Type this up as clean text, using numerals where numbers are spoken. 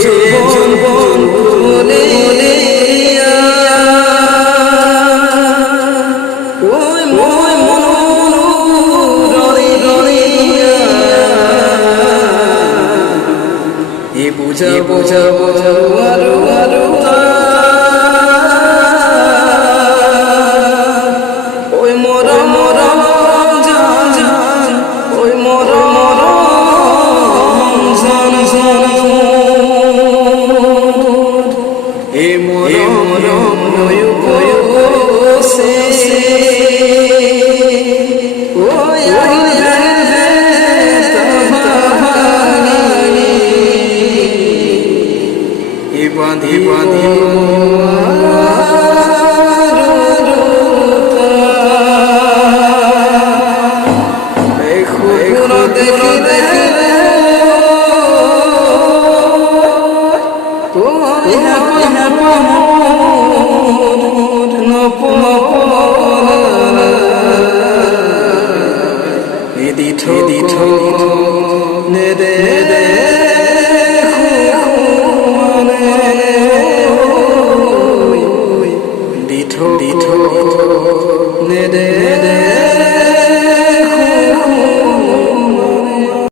জীবন বলে ওই বুঝা বুঝা বুঝা আরো আরো ওই মোরা মোরা জান ওই মোরা মোরা জান জান এ মোরা মোরা নয় বসে ওই বাঁধি বাঁধি দেখি দেখি দিঠো দিঠো নে দে দে দিঠো দিঠো